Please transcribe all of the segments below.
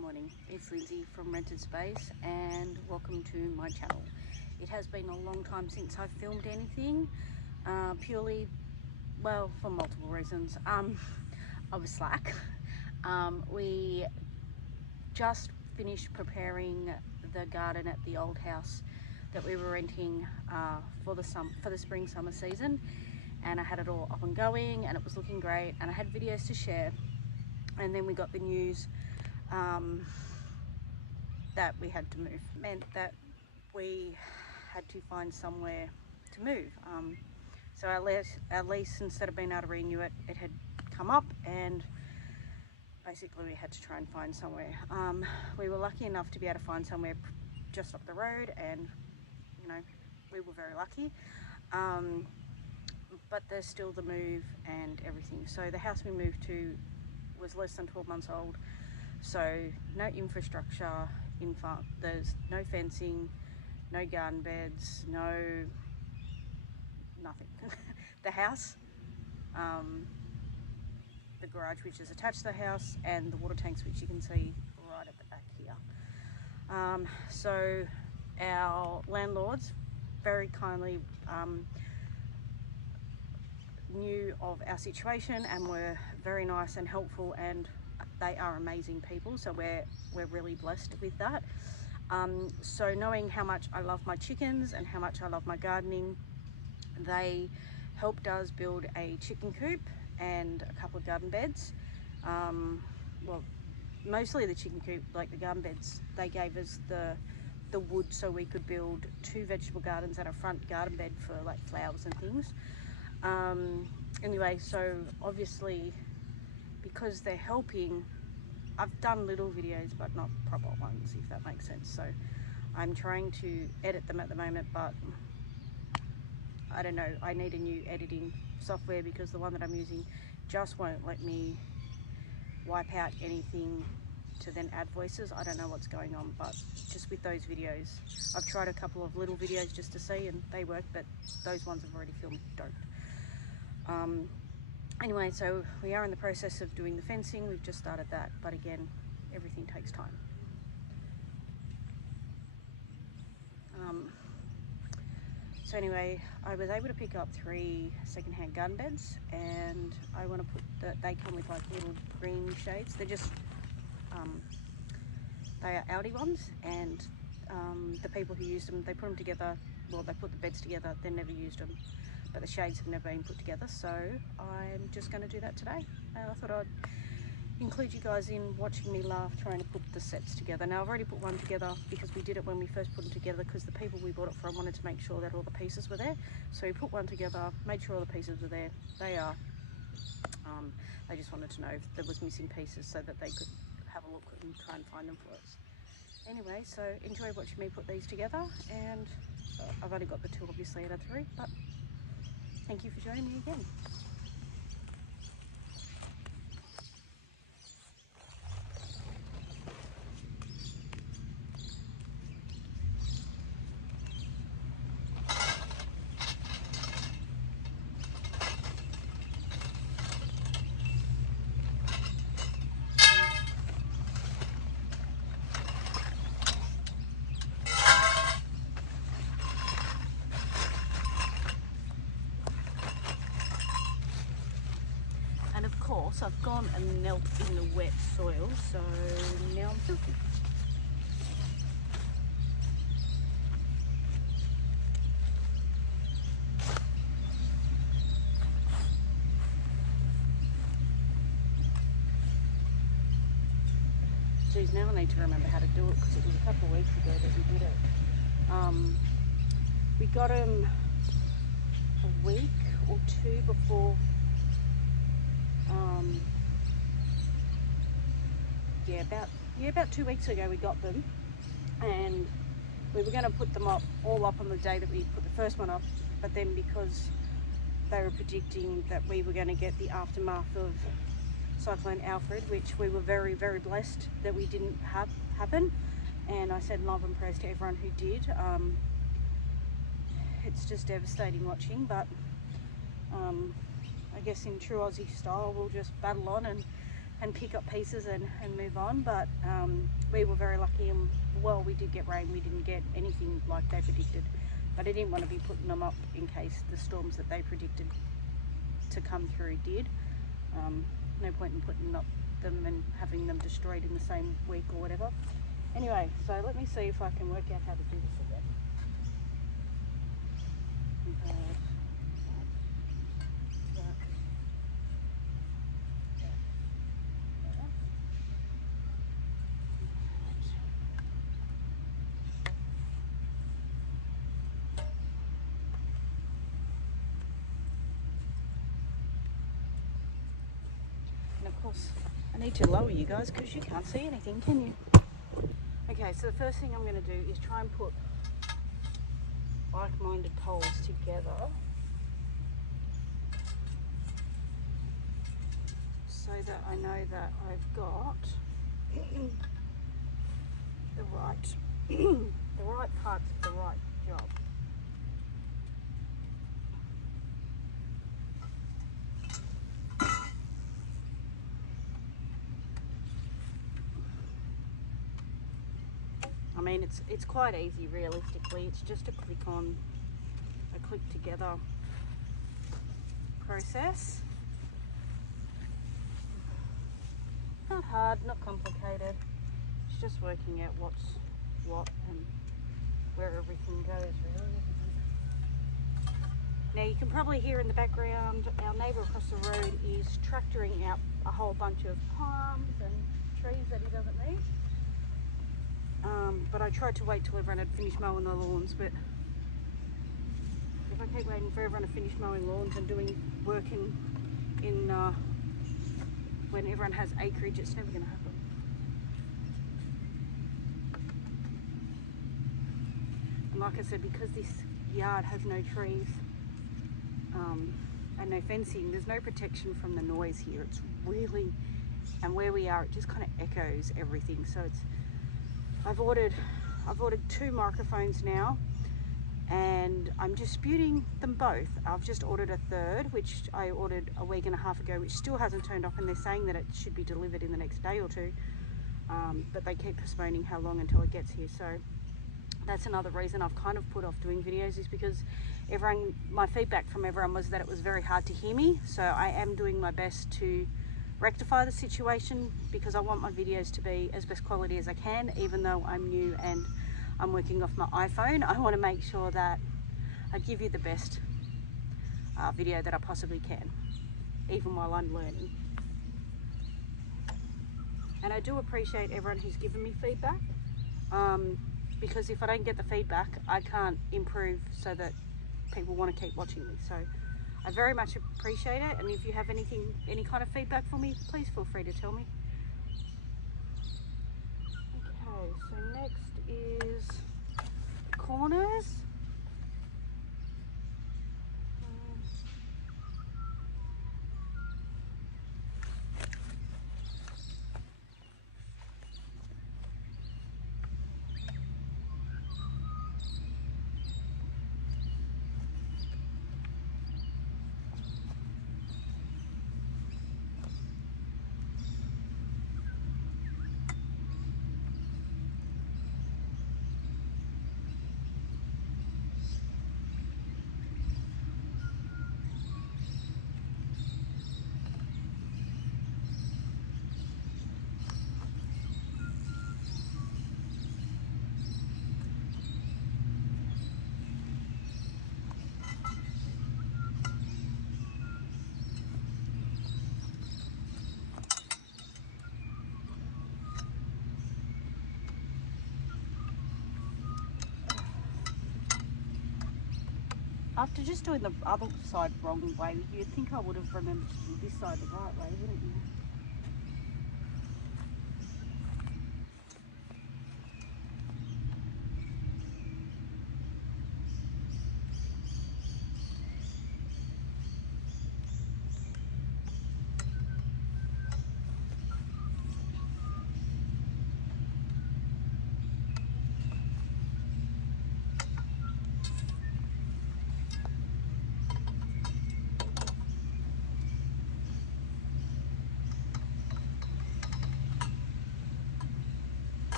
morning, it's Lindsay from Rented Space and welcome to my channel. It has been a long time since I've filmed anything, purely, well, for multiple reasons. I was slack. We just finished preparing the garden at the old house that we were renting for the spring summer season, and I had it all up and going and it was looking great and I had videos to share. And then we got the news that we had to move. It meant that we had to find somewhere to move. So our lease, instead of being able to renew it, it had come up, and basically we had to try and find somewhere. We were lucky enough to be able to find somewhere just up the road, and you know, we were very lucky. But there's still the move and everything. So the house we moved to was less than 12 months old, so no infrastructure in front. There's no fencing, no garden beds, nothing. The house, the garage which is attached to the house, and the water tanks which you can see right at the back here. So our landlords very kindly knew of our situation and were very nice and helpful, and they are amazing people, so we're really blessed with that. So knowing how much I love my chickens and how much I love my gardening, they helped us build a chicken coop and a couple of garden beds. Well, mostly the chicken coop. Like the garden beds, they gave us the wood so we could build 2 vegetable gardens and a front garden bed for like flowers and things. Anyway, so obviously because they're helping, I've done little videos but not proper ones, if that makes sense. So I'm trying to edit them at the moment, but I don't know, I need a new editing software because the one that I'm using just won't let me wipe out anything to then add voices. I don't know what's going on, but just with those videos, I've tried a couple of little videos just to see and they work, but those ones I've already filmed don't. Anyway, so we are in the process of doing the fencing. We've just started that, but again, everything takes time. So anyway, I was able to pick up 3 secondhand garden beds, and I want to put they come with like little green shades. They're just they are Aldi ones, and the people who used them, they put them together. Well, they put the beds together, they never used them, but the shades have never been put together, so I'm just going to do that today. I thought I'd include you guys in watching me laugh trying to put the sets together. Now I've already put one together because we did it when we first put them together, because the people we bought it from wanted to make sure that all the pieces were there. So we put one together, made sure all the pieces were there. They are. They just wanted to know if there was missing pieces so that they could have a look and try and find them for us. Anyway, so enjoy watching me put these together, and I've only got the 2 obviously out of 3, but thank you for joining me again. And of course I've gone and knelt in the wet soil, so now I'm filthy. Geez, now I need to remember how to do it, because it was a couple of weeks ago that we did it. We got them a week or 2 before. About 2 weeks ago we got them, and we were going to put them all up on the day that we put the first one up, but then because they were predicting that we were going to get the aftermath of Cyclone Alfred, which we were very, very blessed that we didn't have happen, and I said love and prayers to everyone who did. It's just devastating watching, but I guess in true Aussie style we'll just battle on and and pick up pieces and move on. But we were very lucky, and well, we did get rain. We didn't get anything like they predicted, but I didn't want to be putting them up in case the storms that they predicted to come through did. No point in putting up them and having them destroyed in the same week or whatever. Anyway, so let me see if I can work out how to do this again. And of course, I need to lower you guys because you can't see anything, can you? Okay, so the first thing I'm going to do is try and put like-minded poles together so that I know that I've got the right parts of the right job. I mean, it's quite easy realistically. It's just a click together process. Not hard, not complicated. It's just working out what's what and where everything goes, really. Now you can probably hear in the background our neighbour across the road is tractoring out a whole bunch of palms and trees that he doesn't need. But I tried to wait till everyone had finished mowing the lawns, but if I keep waiting for everyone to finish mowing lawns and doing work in when everyone has acreage, it's never going to happen. And like I said, because this yard has no trees and no fencing, there's no protection from the noise here. It's really, and where we are, it just kind of echoes everything. So it's, I've ordered 2 microphones now, and I'm disputing them both. I've just ordered a third, which I ordered a week and a half ago, which still hasn't turned up, and they're saying that it should be delivered in the next day or two, but they keep postponing how long until it gets here. So that's another reason I've kind of put off doing videos, is because my feedback from everyone was that it was very hard to hear me. So I am doing my best to rectify the situation, because I want my videos to be as best quality as I can. Even though I'm new and I'm working off my iPhone, I want to make sure that I give you the best video that I possibly can, even while I'm learning. And I do appreciate everyone who's given me feedback, because if I don't get the feedback, I can't improve so that people want to keep watching me. So I very much appreciate it, and if you have any kind of feedback for me, please feel free to tell me. Okay, so next is the corners. After just doing the other side wrong way, you'd think I would have remembered to do this side the right way, wouldn't you?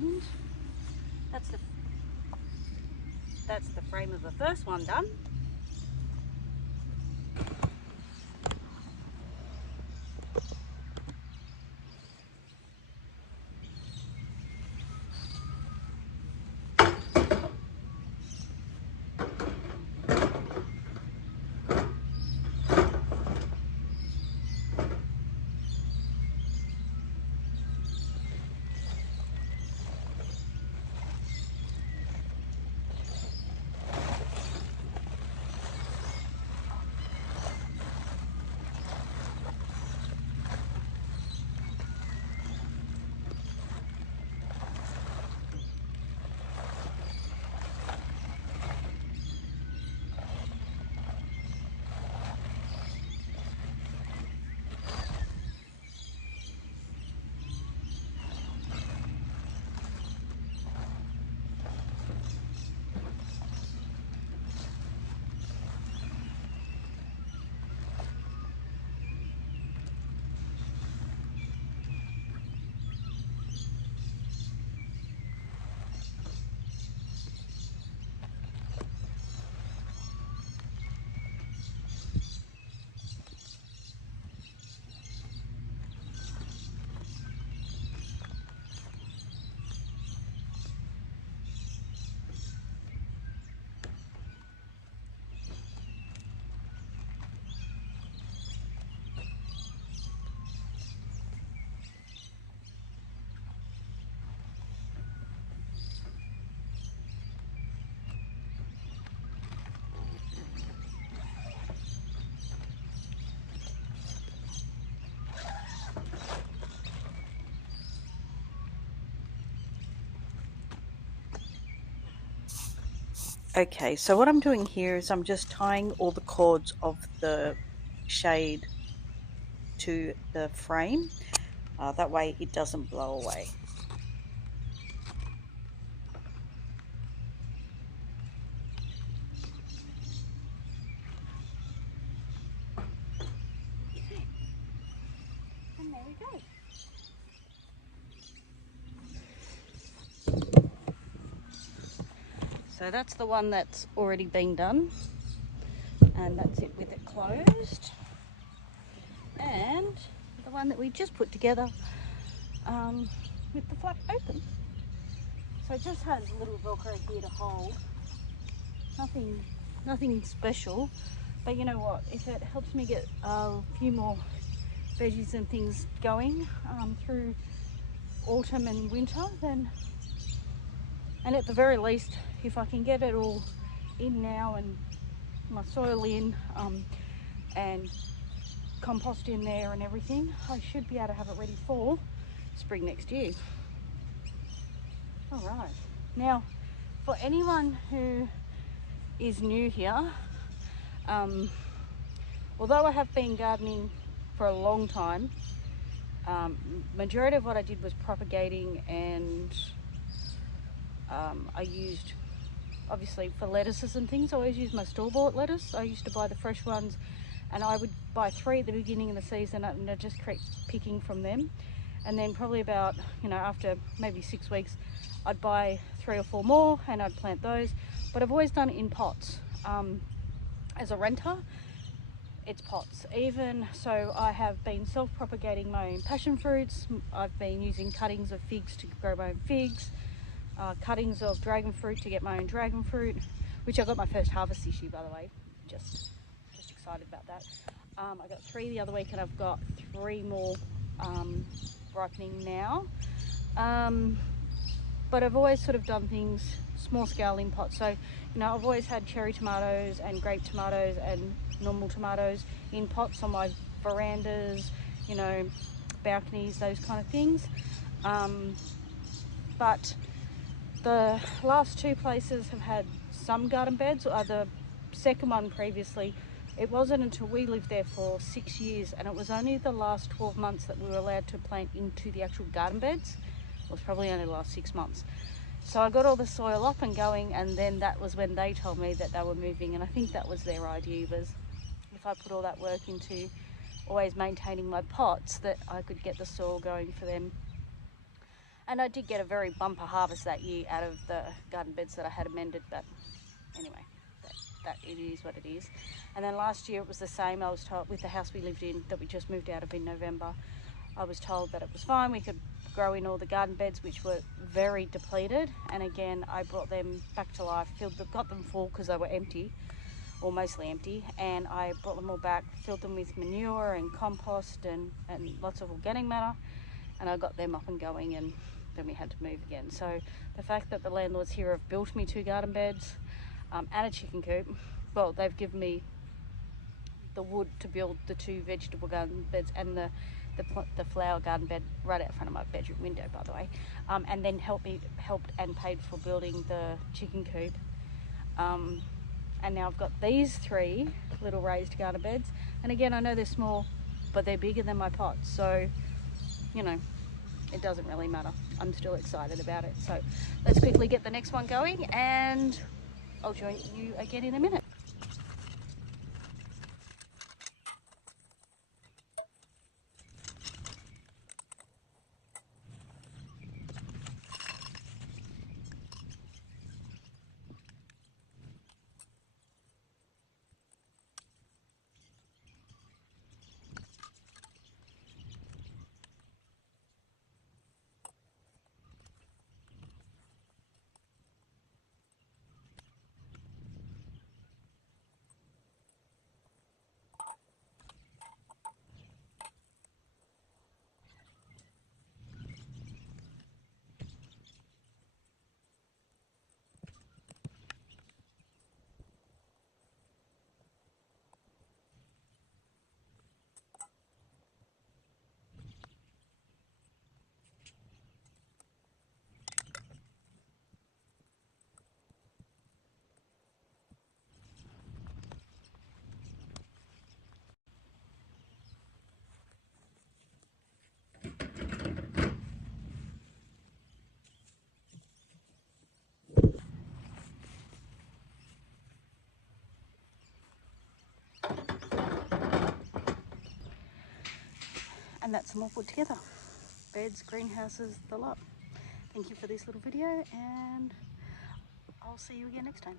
and that's the frame of the first one done. Okay, so what I'm doing here is I'm just tying all the cords of the shade to the frame. That way it doesn't blow away. And there we go. So that's the one that's already been done, and that's it with it closed. And the one that we just put together with the flap open. So it just has a little Velcro here to hold. Nothing special, but you know what? If it helps me get a few more veggies and things going through autumn and winter, then, and at the very least, if I can get it all in now and my soil in and compost in there and everything, I should be able to have it ready for spring next year. All right, now for anyone who is new here, although I have been gardening for a long time, majority of what I did was propagating, and I used, obviously for lettuces and things, I always used my store-bought lettuce. I used to buy the fresh ones, and I would buy 3 at the beginning of the season and I'd just keep picking from them. And then probably about, after maybe 6 weeks, I'd buy 3 or 4 more and I'd plant those. But I've always done it in pots. As a renter, it's pots. Even so, I have been self-propagating my own passion fruits. I've been using cuttings of figs to grow my own figs, cuttings of dragon fruit to get my own dragon fruit, which I got my first harvest this year, by the way. Just excited about that. I got 3 the other week, and I've got 3 more ripening now. But I've always sort of done things small scale in pots. So, I've always had cherry tomatoes and grape tomatoes and normal tomatoes in pots on my verandas, balconies, those kind of things. But the last 2 places have had some garden beds. The second one previously, it wasn't until we lived there for 6 years, and it was only the last 12 months that we were allowed to plant into the actual garden beds. It was probably only the last 6 months. So I got all the soil up and going, and then that was when they told me that they were moving, and I think that was their idea, was if I put all that work into always maintaining my pots, that I could get the soil going for them. And I did get a very bumper harvest that year out of the garden beds that I had amended, but anyway, that it is what it is. And then last year it was the same. I was told, with the house we lived in that we just moved out of in November, I was told that it was fine, we could grow in all the garden beds, which were very depleted. And again, I brought them back to life, got them full because they were empty, or mostly empty, and I brought them all back, filled them with manure and compost and lots of organic matter, and I got them up and going, and then we had to move again. So the fact that the landlords here have built me 2 garden beds and a chicken coop, well, they've given me the wood to build the 2 vegetable garden beds and the flower garden bed right out front of my bedroom window, by the way, and then helped and paid for building the chicken coop. And now I've got these 3 little raised garden beds, and again, I know they're small, but they're bigger than my pots, so you know, it doesn't really matter. I'm still excited about it. So let's quickly get the next one going, and I'll join you again in a minute. And that's them all put together. Beds, greenhouses, the lot. Thank you for this little video, and I'll see you again next time.